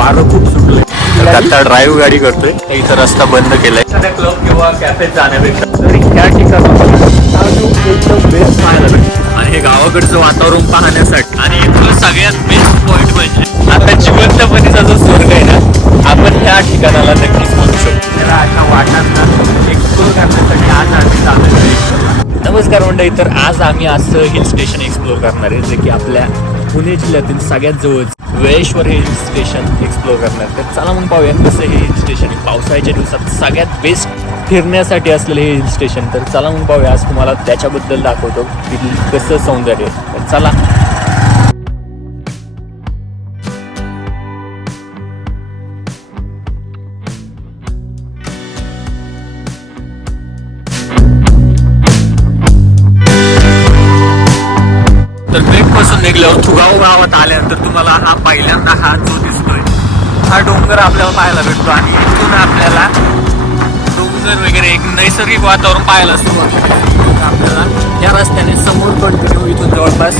वारं खूप सुटलंय. आता ड्राईव्ह गाडी करतोय. इथं रस्ता बंद केलाय. क्लब किंवा कॅफेत जाण्यापेक्षा. तरी ह्या ठिकाणी हा आणि हे गावाकडचं वातावरण पाहण्यासाठी. आणि इथलं सगळ्यात बेस्ट पॉइंट म्हणजे आता जिवंतपणीचा जो स्वर्ग आहे ना आपण ह्या ठिकाणाला नक्कीच म्हणू शकतो. त्याला अशा वाटांना एक्सप्लोर करण्यासाठी आज आम्ही आहे. नमस्कार मंडळी तर आज आम्ही असं हिल स्टेशन एक्सप्लोर करणार आहे जे की आपल्या पुणे जिल्ह्यातील सगळ्यात जवळ वेळेश्वर हे हिल स्टेशन एक्सप्लोअर करणार. तर चला मग पाहूया कसं हे हिल स्टेशन पावसाळ्याच्या दिवसात सगळ्यात बेस्ट फिरण्यासाठी असलेलं हे हिल स्टेशन. तर चला मग पाहूया. आज तुम्हाला त्याच्याबद्दल दाखवतो की कसं सौंदर्य आहे. तर चला. हा जो दिसतोय. हा डोंगर आपल्याला पाहायला भेटतो आणि इथून आपल्याला डोंगर वगैरे एक नैसर्गिक वातावरण पाहायला सुरुवात आपल्याला या रस्त्याने समोर कंटिन्यू इथून जवळपास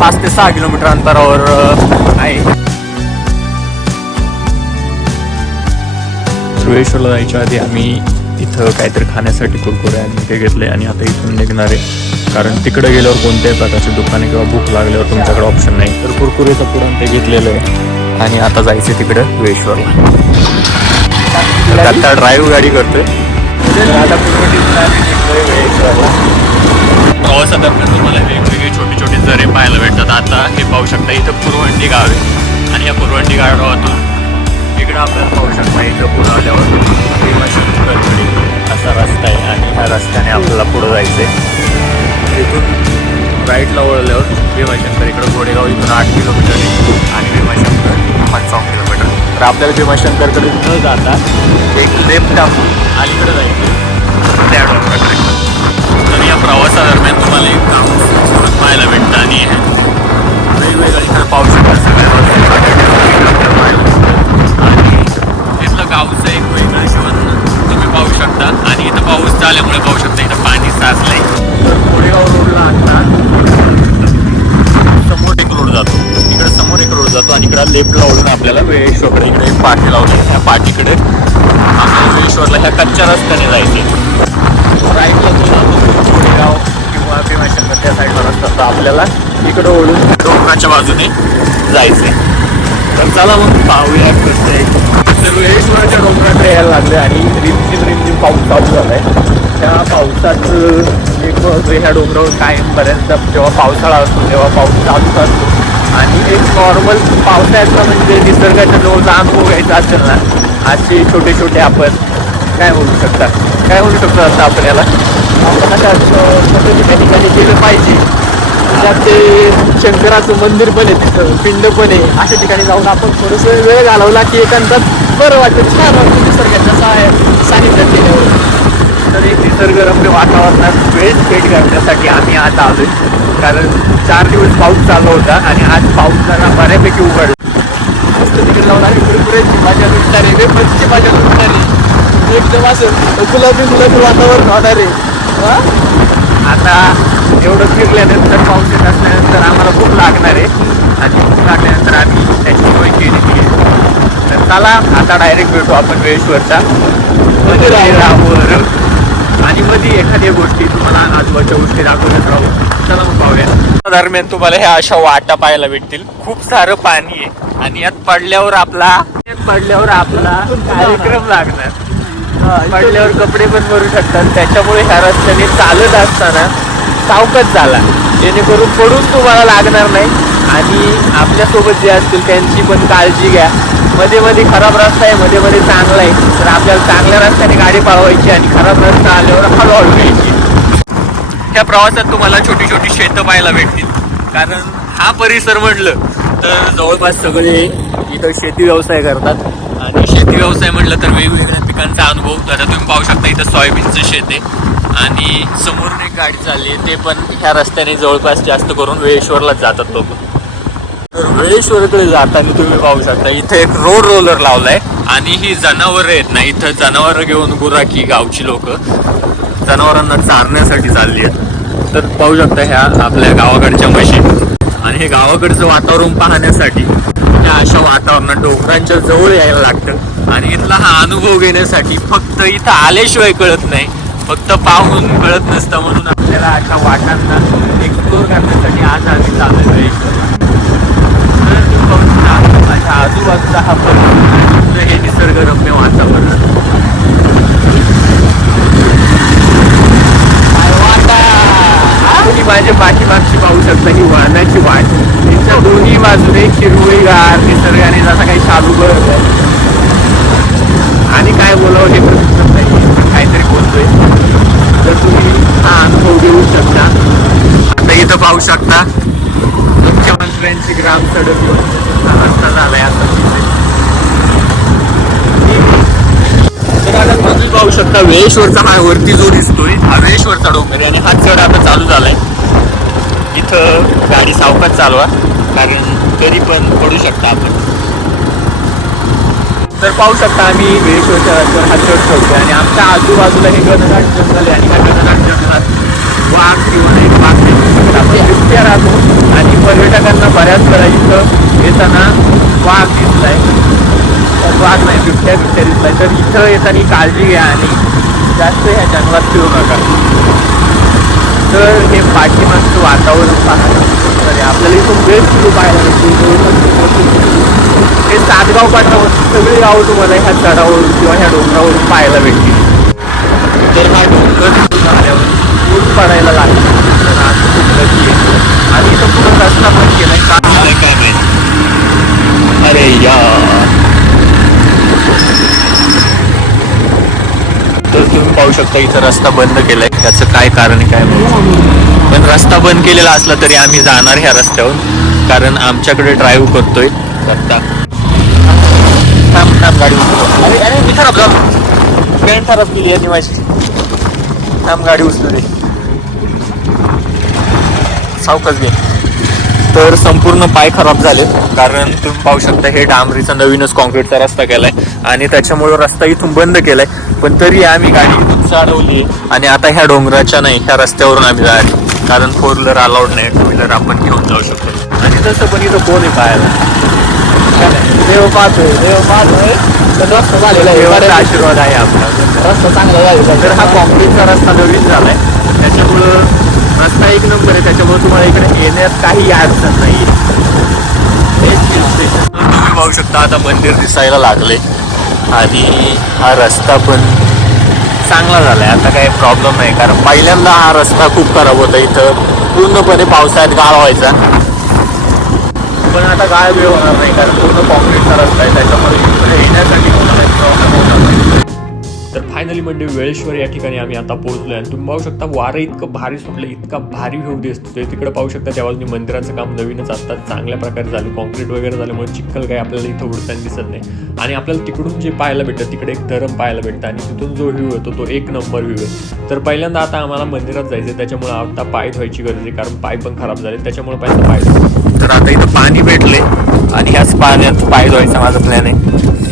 पाच ते सहा किलोमीटर अंतरावर आहे. सुरेश्वरला जायच्या आधी आम्ही इथं काहीतरी खाण्यासाठी कुरकुरे आणि ते घेतले आणि आता इथून निघणार. आहे कारण तिकडे गेल्यावर कोणत्याही प्रकारचे दुकाने किंवा भूक लागल्यावर तुमच्याकडे ऑप्शन नाही. तर कुरकुरेचं पुरण ते घेतलेलं आहे. आणि आता जायचं तिकडं वेश्वरला. तर आता ड्राईव्ह गाडी करतोय. तर आता प्रवासादरम्यान तुम्हाला वेगवेगळे छोटे छोटे झरे पाहायला भेटतात. आता हे पाहू शकता इथं पुरवंडी गाव आहे. आणि या पुरवंडी गावातून इकडं आपल्याला पाहू शकता इथं पुढं आल्यावर असा रस्ता आहे आणि ह्या रस्त्याने आपल्याला पुढं जायचं आहे इथून राईटला वळल्यावर भीमाशंकर इकडं गोडेगाव इथून आठ किलोमीटर आहे. आणि भीमाशंकर पंचावन्न किलोमीटर. तर आपल्याला भीमाशंकरकडे न जाता एक लेफ्ट टाकून अलीकडे जायचं. आता आपल्याला इकडं वळून डोंगराच्या बाजूने जायचंय. तर चला मग पाहूया कसं आहे. तर डोंगराकडे यायला लागले आणि रिमझिम रिमझिम पाऊस चालू झालाय. त्या पावसात एक ह्या डोंगरावर कायम बऱ्याचदा जेव्हा पावसाळा असतो तेव्हा पाऊस चालूच असतो. आणि एक नॉर्मल पावसाळ्याचा म्हणजे निसर्गाच्या जवळचा अनुभव घ्यायचा असेल ना असे छोटे छोटे आपण काय म्हणू शकतात काय म्हणू शकतो असं आपण याला? आपण अशा पद्धतीच्या ठिकाणी गेलं पाहिजे. त्यात ते शंकराचं मंदिर पण आहे तिथं पिंड पण आहे. अशा ठिकाणी जाऊन आपण थोडंसं वेळ घालवला की एकांतात बरं वाटतं. छान वाटतं निसर्गाच्या सहाय्या सानिध्यात गेल्यावर. तर एक निसर्गरम्य वातावरणात वेळ स्पेंड करण्यासाठी आम्ही आज आलोय. कारण चार दिवस पाऊस चालू होता आणि आज पाऊस जरा बऱ्यापैकी उघडला. मस्त तिकडे लावून आम्ही कुरकुऱ्याची भाज्या लुटणार आहे वेफर्सची भाज्या लुटणार आहे. एकदम असं गुलाबी गुलाबी वातावरण होणार आहे? आता एवढं फिरल्यानंतर पाऊस येत असल्यानंतर आम्हाला भूक लागणार आहे. आणि भूक लागल्यानंतर आम्ही त्याची सोय केलेली आहे. तर चला आता डायरेक्ट भेटू आपण वेळेश्वरचा. मध्ये राहावर आणि मध्ये एखाद्या गोष्टी तुम्हाला आजूबाजूच्या गोष्टी दाखवत राहू. चला मग पाहूया. दरम्यान तुम्हाला ह्या अशा वाटा पाहायला भेटतील. खूप सारं पाणी आहे. आणि यात पडल्यावर आपला पडल्यावर आपला कार्यक्रम लागणार. पडल्यावर कपडे पण भरू शकतात. त्याच्यामुळे ह्या रस्त्याने चालत असताना सावकाश झाला. जेणेकरून पडून तुम्हाला लागणार नाही. आणि आपल्यासोबत जे असतील त्यांची पण काळजी घ्या. मध्ये मध्ये खराब रस्ता आहे मध्ये मध्ये चांगला आहे. तर आपल्याला चांगल्या रस्त्याने गाडी पळवायची आणि खराब रस्ता आल्यावर हळूहळू घ्यायची. त्या प्रवासात तुम्हाला छोटी छोटी शेतं पाहायला भेटतील. कारण हा परिसर म्हटलं तर जवळपास सगळे इथं शेती व्यवसाय करतात. शेती व्यवसाय म्हटलं तर वेगवेगळ्या पिकांचा अनुभव. आता तुम्ही पाहू शकता इथं सोयाबीनचं शेत आहे. आणि समोरून एक गाडी चालली आहे. ते पण ह्या रस्त्याने जवळपास जास्त करून वेळेश्वरलाच जातात लोक. तर वेळेश्वरकडे जाताना तुम्ही पाहू शकता इथे एक रोड रोलर लावलाय. आणि ही जनावरं आहेत ना इथं जनावरं घेऊन गुराखी गावची लोक जनावरांना चारण्यासाठी चालली आहेत. तर पाहू शकता ह्या आपल्या गावाकडच्या म्हशी आणि हे गावाकडचं वातावरण पाहण्यासाठी ह्या अशा वातावरणात डोंगरांच्या जवळ यायला लागतं. आणि इथला हा अनुभव घेण्यासाठी फक्त इथं आल्याशिवाय कळत नाही. फक्त पाहून कळत नसतं म्हणून आपल्याला अशा वाटांना एक्सप्लोर करण्यासाठी आज आम्ही चाललेलो आहे. तर तुम्ही बघू शकता, माझ्या आजूबाजूचा हा परिसर हे निसर्गरम्य वातावरण. तुम्ही माझ्या पाठीमागची पाहू शकता ही वळणाची वाट. तिच्या दोन्ही बाजूने हिरवीगार निसर्गाने जसा काही चालू करत आहे. आणि काय बोलावं हे पण नाही काहीतरी बोलतोय. तर तुम्ही हा अनुभव घेऊ शकता. आता इथं पाहू शकता मुख्यमंत्र्यांची ग्राम सडक हा रस्ता झालाय आता आता तुम्ही पाहू शकता वेळेश्वरचा हा वरती जो दिसतोय हा वेळेश्वरचा डोंगर आहे आणि हा चढ आता चालू झालाय. इथं गाडी सावकाच चालवा कारण तरी पण पडू शकता आपण. तर पाहू शकता आम्ही वेळेश्वरच्या रस्त्यावर हा चढ ठेवतोय. आणि आमच्या आजूबाजूला हे गणनाट जंगल आहे आणि ह्या गणनाट जंगलात वाघ किंवा एक वाघ दिसू आपण बिबट्या राहतो. आणि पर्यटकांना बऱ्याच वेळा इथं येताना वाघ दिसलाय वाघ नाही बिबट्या बिबट्या दिसलाय तर इथं येताना काळजी घ्या आणि जास्त ह्या जंगलात फिरू नका. तर हे पाठीमागचं वातावरण पाहणं आपल्याला इथून बेस्ट व्ह्यू पाहायला भेटतो हे सातगाव पाठावर सगळी गावं तुम्हाला ह्या चढावरून किंवा ह्या डोंगरावरून पाहायला भेटतील. तर हा डोंगर आल्यावर ऊन पडायला लागला. आणि इथं पुढं रस्ता पण केलाय. का? झालाय काय माहिती? अरे या. तर तुम्ही पाहू शकता इथं रस्ता बंद केलाय. त्याचं काय कारण काय माहिती? पण रस्ता बंद केलेला असला तरी आम्ही जाणार ह्या रस्त्यावर. कारण आमच्याकडे ड्राईव्ह करतोय. करता थांब थांब गाडी उचलू. अरे अरे मी खराब झालो पेन खराब केली आहे माझी थांब गाडी उचलू दे. सावकाच घे. तर संपूर्ण पाय खराब झाले. कारण तुम्ही पाहू शकता हे डांबरीचा नवीनच कॉन्क्रीटचा रस्ता केलाय. आणि त्याच्यामुळे रस्ता इथून बंद केलाय. पण तरी आम्ही गाडी इथून चढवली आणि आता ह्या डोंगराच्या नाही ह्या रस्त्यावरून आम्ही जायला कारण फोर व्हीलर अलाउड नाही. टू व्हीलर आपण घेऊन जाऊ शकतो. आणि तसं पण इथं कोण आहे पाहायला देव पाहतोय देव पाहतोय तर रस्ता झालेला आहे. देवाचा बऱ्यापैकी. आशीर्वाद आहे आपला. रस्ता चांगला झालेला तर आहे हा कॉन्क्रीटचा रस्ता नवीन झालाय. त्याच्यामुळं रस्ता एक नंबर आहे. त्याच्यामुळे तुम्हाला इकडे येण्यात काही अडचण नाही तुम्ही पाहू शकता आता मंदिर दिसायला लागले. आणि हा रस्ता पण चांगला झालाय. आता काही प्रॉब्लेम नाही. कारण पहिल्यांदा हा रस्ता खूप खराब होता. इथं पूर्णपणे पावसाळ्यात गाळ व्हायचा. पण आता काय वेळ होणार नाही कारण पूर्ण कॉन्क्रीटचा रस्ता आहे त्याच्यामुळे येण्यासाठी येण्यासाठी कोणाला प्रॉब्लेम होणार नाही. तर फायनली म्हणजे वेळेश्वर या ठिकाणी आम्ही आता पोहोचलो आणि तुम्ही पाहू शकता वारं इतकं भारी सुटलं इतका भारी व्ह्यू दिसतोय तिकडे पाहू शकता त्या बाजूने मंदिराचं काम नवीनच आता चांगल्या प्रकारे झालं. कॉन्क्रीट वगैरे झाल्यामुळे चिखल काही आपल्याला इथं उडताना दिसत नाही. आणि आपल्याला तिकडून जे पाहायला भेटतं तिकडे एक धरम पाहायला भेटतं. आणि तिथून जो व्ह्यू येतो तो एक नंबर व्ह्यू आहे. तर पहिल्यांदा आता आम्हाला मंदिरात जायचं त्याच्यामुळे आता पाय धुवायची गरज आहे कारण पाय पण खराब झाले. त्याच्यामुळे पहिला पाय तर आता इथं पाणी भेटले आणि ह्याच पाण्यात पाय धुवायचा माझा प्लॅन आहे.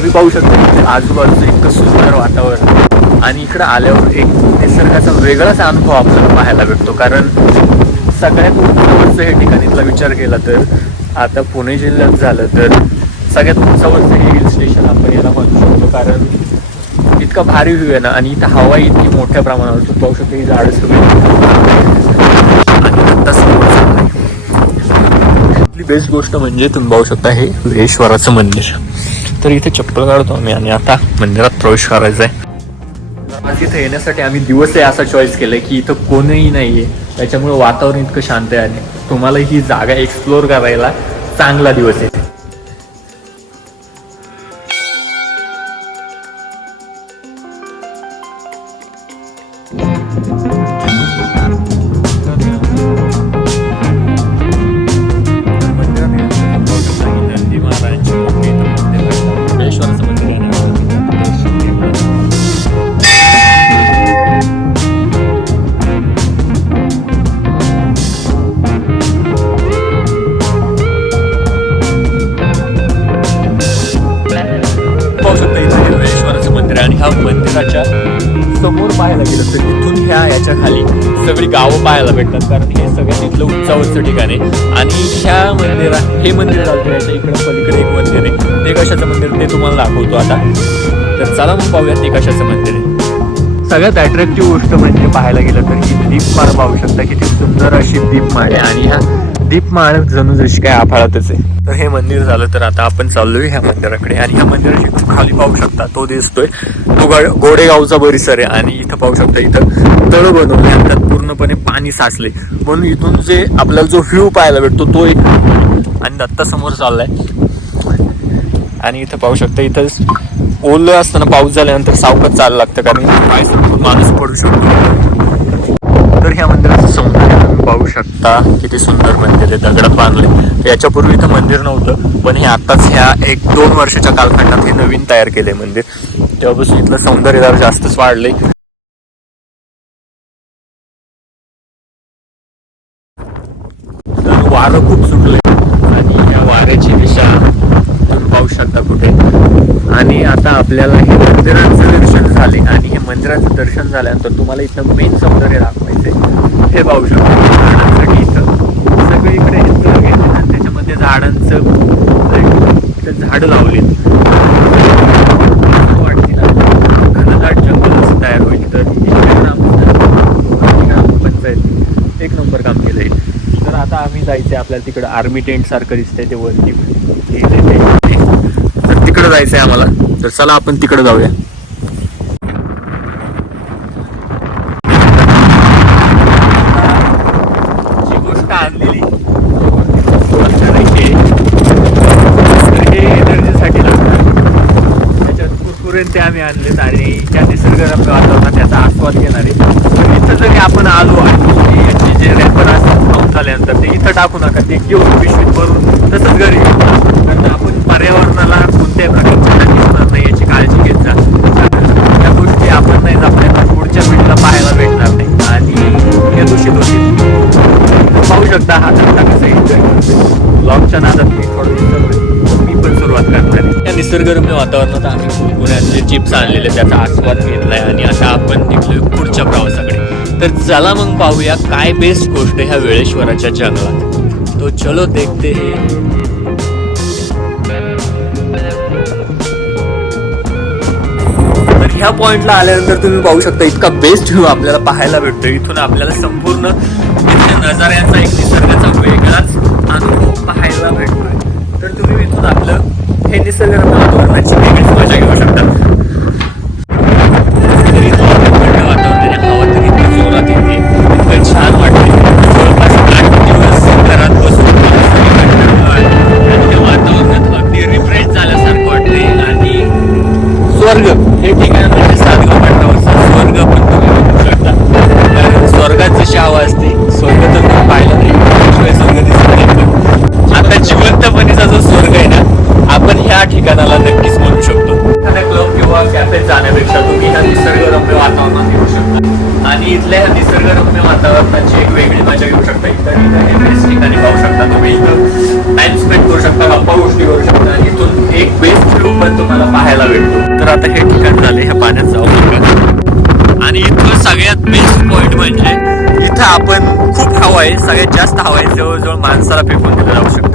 तुम्ही पाहू शकता इथे आजूबाजूचं इतकं सुंदर वातावरण. आणि इकडं आल्यावर एक निसर्गाचा वेगळाच अनुभव आपल्याला पाहायला भेटतो. कारण सगळ्यात उंचावरचं हे ठिकाणीतला विचार केला तर आता पुणे जिल्ह्यात झालं तर सगळ्यात उंचावरचं हे हिल स्टेशन आपण याला म्हणू शकतो. कारण इतका भारी व्ह्यू आहे ना आणि इथं हवा इतकी मोठ्या प्रमाणावर तू पाहू शकतो ही झाडं सगळी. आणि समोर आपली बेस्ट गोष्ट म्हणजे तुम्ही पाहू शकता हे वेश्वराचं मंदिर. तर इथे चप्पल काढतो आम्ही आणि आता मंदिरात प्रवेश करायचा आहे आज इथं येण्यासाठी आम्ही दिवस आहे असा चॉईस केलाय की इथं कोणीही नाहीये. त्याच्यामुळे वातावरण इतकं शांत आहे आणि तुम्हाला ही जागा एक्सप्लोअर करायला चांगला दिवस आहे. सगळी गावं पाहायला भेटतात कारण हे सगळ्यात इथलं उंचावरचं ठिकाण आहे. आणि ह्या मंदिरा हे मंदिर चालतं याच्या इकडे पलीकडे एक मंदिर आहे. ते कशाचं मंदिर ते तुम्हाला दाखवतो आता. तर चला मग पाहूया ते कशाचं मंदिर आहे. सगळ्यात अट्रॅक्टिव्ह गोष्ट म्हणजे पाहायला गेलं तर ही दीपमाळ पाहू शकता किती सुंदर अशी दीपमाळ आहे. आणि ह्या दीपमाळ जणू जशी काय आभाळातच आहे. तर हे मंदिर झालं तर आता आपण चाललोय ह्या मंदिराकडे आणि ह्या मंदिराची तुम्ही खाली पाहू शकता तो दिसतोय. तो गोडेगावचा परिसर आहे आणि इथं पाहू शकता इथं तळ बनवले आणि त्यात पूर्णपणे पाणी साचले. म्हणून इथून जे आपल्याला जो व्ह्यू पाहायला भेटतो तो एक आणि दत्ता समोर चाललाय. आणि इथं पाहू शकता इथं ओलं असताना पाऊस झाल्यानंतर सावकत चाललं लागतं कारण पाय माणूस पडू शकतो. तर ह्या मंदिराचं सौंदर्य तुम्ही पाहू शकता. किती सुंदर मंदिर आहे दगडात बांधले. याच्यापूर्वी इथं मंदिर नव्हतं पण हे आताच ह्या एक दोन वर्षाच्या कालखंडात हे नवीन तयार केले मंदिर. तेव्हापासून इथलं सौंदर्य जरा जास्तच वाढले वारं खूप सुटले आणि या वाऱ्याची आता कुठे? आणि आता आपल्याला हे मंदिराचं दर्शन झाले. आणि हे मंदिराचं दर्शन झाल्यानंतर तुम्हाला इथं मेन सौंदर्य दाखवायचे हे पाहू शकतो. झाडांसाठी इथं सगळीकडे जग आहे आणि त्याच्यामध्ये झाडांचं इथं झाडं लावली वाटते घनदाट जंगल असं तयार होईल तर ग्रामपंचायत एक नंबर काम केलं आहे तर आता आम्ही जायचं आपल्याला तिकडं आर्मी टेंट सारखं दिसतंय. ते वरती तिकडं जायचं आहे तिकडं आम्हाला. तर चला आपण तिकडं जाऊया. त्याच्यात ते आम्ही आणलेत आणि त्या निसर्गरम्य वातावरणात त्याचा आस्वाद घेणार आहे. पण इथं जरी आपण आलो आणि याचे जे रॅपर असतात खाऊन झाल्यानंतर ते इथं टाकू नका. ते घेऊन पिशवीत भरून तसंच घरी घेऊन आपण पर्यावरणाला कोणत्याही प्रकारचे हानी होणार नाही याची काळजी घेत जा. कारण या गोष्टी आपण नाही जपल्या तर पुढच्या पिढीला पाहायला भेटणार नाही. आणि हे दूषित होतील पाहू शकता हा धंदा कसा एन्जॉय लॉकच्या नादात मी थोडं मी पण सुरुवात करणार आहे या निसर्गरम्य वातावरणात आम्ही कुरकुऱ्यात चिप्स आणलेले त्याचा आस्वाद घेतलाय आणि आता आपण निघलोय पुढच्या प्रवासाकडे. तर चला मग पाहूया काय बेस्ट गोष्ट ह्या वेळेश्वराच्या जंगलात. तो चलो देखते हैं. ह्या पॉइंटला आल्यानंतर तुम्ही पाहू शकता इतका बेस्ट व्ह्यू आपल्याला पाहायला भेटतो इथून आपल्याला संपूर्ण इथल्या नजाऱ्यांचा एक निसर्गाचा वेगळाच अनुभव पाहायला भेटतोय. तर तुम्ही इथून आपलं हे निसर्गरम्य वातावरणाची वेगळीच मजा घेऊ शकता. निसर्गरम्य एक वेगळी मजा घेऊ शकता इथं इथं बेस्ट ठिकाणी पाहू शकता तुम्ही इथं. टाइम स्पेंड करू शकता गप्पा गोष्टी करू शकता. आणि इथून एक बेस्ट व्ह्यू पण तुम्हाला पाहायला भेटतो. तर आता हे ठिकाण झाले ह्या पाण्यात जाऊ आणि इथं सगळ्यात बेस्ट पॉइंट म्हणजे इथं आपण खूप हवा आहे सगळ्यात जास्त हवा आहे. जवळजवळ माणसाला फेकून दिलं जाऊ शकतो.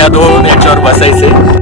ह्या दोन याच्यावर बसायचे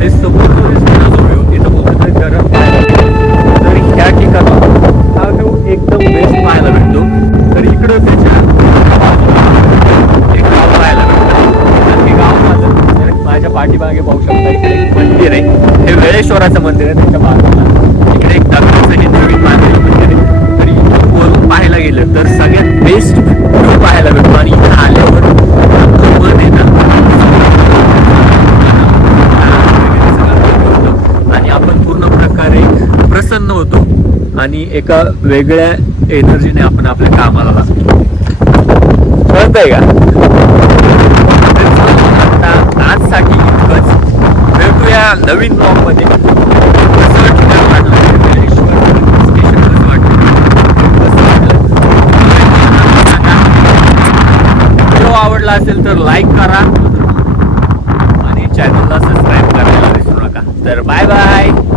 ते समोरचा दिसतो ना जो view, तिथं कुठेतरी गरम पाहायला तर ह्या ठिकाणावर हा व्ह्यू एकदम बेस्ट पाहायला भेटतो. तर इकडं त्याच्या एक गाव पाहायला भेटतं. तर हे गाव माझं. तर माझ्या पाठीमागे पाहू शकता इकडे एक मंदिर आहे. हे वेळेश्वराचं मंदिर आहे त्याच्या बाजूला. इकडे एक दगडाचं हे नवीन बांधलेलं मंदिर आहे तर इथून वरून पाहायला गेलं तर सगळ्यात बेस्ट व्ह्यू पाहायला भेटतो. आणि इथं आल्यावर आपण पूर्ण प्रकारे प्रसन्न होतो आणि एका वेगळ्या एनर्जीने आपण आपल्या कामाला लागतो. कळतंय का? आजसाठी इतकंच. भेटूया नवीन ब्लॉगमध्ये असेल तर लाईक करा. 拜拜。